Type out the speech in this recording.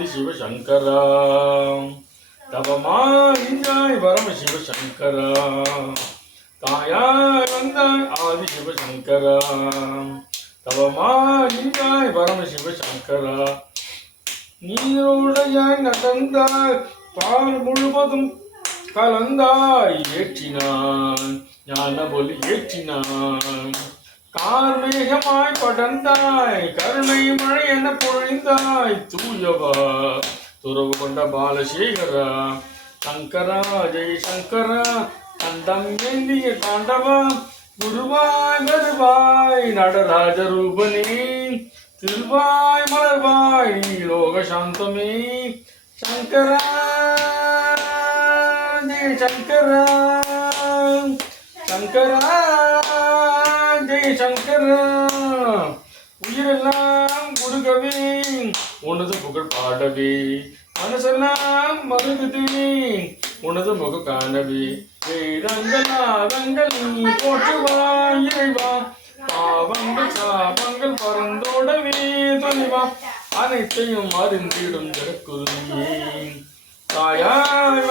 ஆதி சிவசங்கரா தவமாய் பரமசிவசங்கரா தாயாய் வந்தாய் ஆதி சிவசங்கரா தவமாய் பரமசிவசங்கரா நீரோடைய நடந்தாய் பால் முழுவதும் கலந்தாய் ஏற்றினான் ஞான ஒளி ஏற்றினான் கார்மேகமாய் படர்ந்தாய் கருணை மழை என பொழிந்தாய் தூயவா துறவு கொண்ட பாலசேகரா சங்கரா ஜெய் சங்கரா கண்டம் ஏந்திய தாண்டவா குருவாய் வருவாய் நடராஜ ரூபனே திருவாய் மலர்வாய் லோக சாந்தமே சங்கரா ஜெய் சங்கரா சங்கரா ஜெய் சங்கரா உயிரெல்லாம் கொடுக்கவே உனது புகழ் பாடவே மனசெல்லாம் மருகுதே உனது முக காணவே வேதங்களாதங்கள் நீ போற்றுவாய் இறைவா பாவங்கள் சாபங்கள் பறந்தோடவே துணிவா அனைத்தையும் அறிந்திடும் ஜெகக்குருவே தாயாய்